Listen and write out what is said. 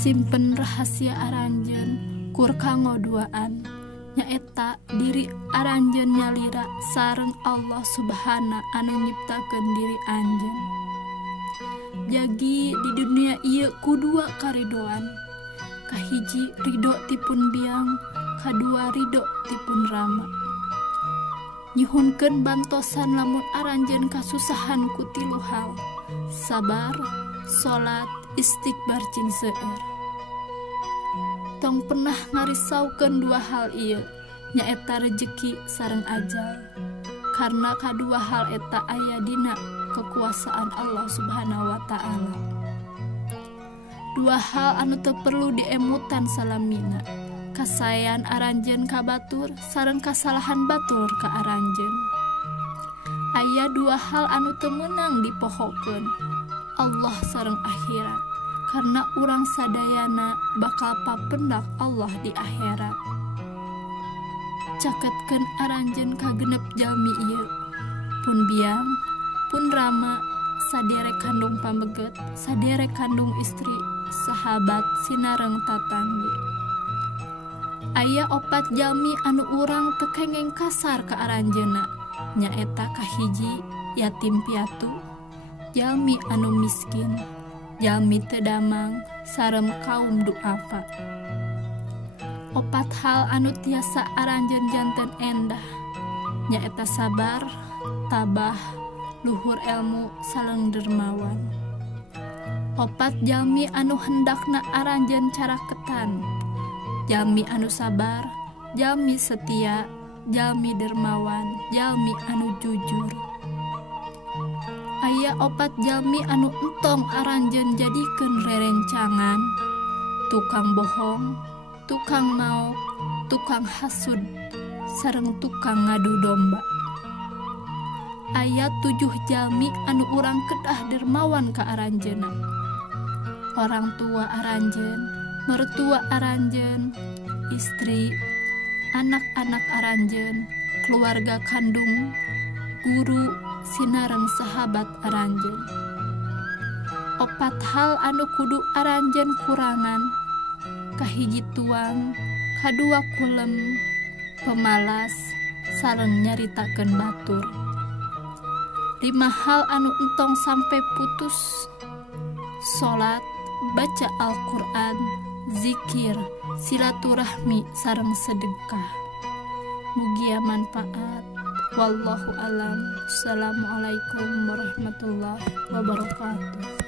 simpen rahasia aranjeun kur kanggo duaan nyaeta diri aranjeun nyalira sareng Allah Subhana anu nyiptakeun diri anjeun. Jagi di dunia ieu kudua karidoan, kahiji ridho tipun biang, kadua ridho tipun rama. Nyuhunkeun bantosan lamun aranjeun kasusahan ku tilu hal, sabar, salat, istighfar cing seueur. Tong pernah ngarisaukeun dua hal ieu nyaeta rejeki sareng ajal, karena kadua hal eta aya dina kekuasaan Allah Subhanahu wa ta'ala. Dua hal anu teu perlu diemutan salamina, kasayan aranjeun ka batur sareng kasalahan batur ka aranjeun. Aya dua hal anu teu meunang dipohokeun, Allah sareng akhirat, karena urang sadayana bakal papendak Allah di akhirat. Caketkeun aranjeun ka genep jalmi ieu, pun biang, pun rama, saderek kandung pameget, saderek kandung istri, sahabat, sinareng tatanggi. Aya opat jalmi anu urang teu kengeng kasar ka aranjeunna, nyaeta kahiji yatim piatu, jalmi anu miskin, jalmi teu damang, sareng kaum duafa. Opat hal anu tiasa aranjeun janten endah, nyaeta sabar, tabah, luhur ilmu, sareng dermawan. Opat jalmi anu hendakna aranjeun caraketan, jalmi anu sabar, jalmi setia, jalmi dermawan, jalmi anu jujur. Aya opat jalmi anu entong aranjeun jadikeun rerencangan, tukang bohong, tukang maok, tukang hasud, sareng tukang ngadu domba. Aya 7 jalmi anu urang kedah dermawan ka aranjeunna, orang tua aranjeun, mertua aranjeun, istri, anak-anak aranjeun, keluarga kandung, guru, sinareng sahabat aranjeun. Opat hal anu kudu aranjeun kurangan, kahiji tuang, kadua kulem, pemalas, sareng nyaritakeun batur. 5 hal anu entong sampai putus, salat, baca Al-Quran, zikir, silaturahmi, sareng sedekah. Mugia manfaat. Wallahu alam. Assalamualaikum warahmatullahi wabarakatuh.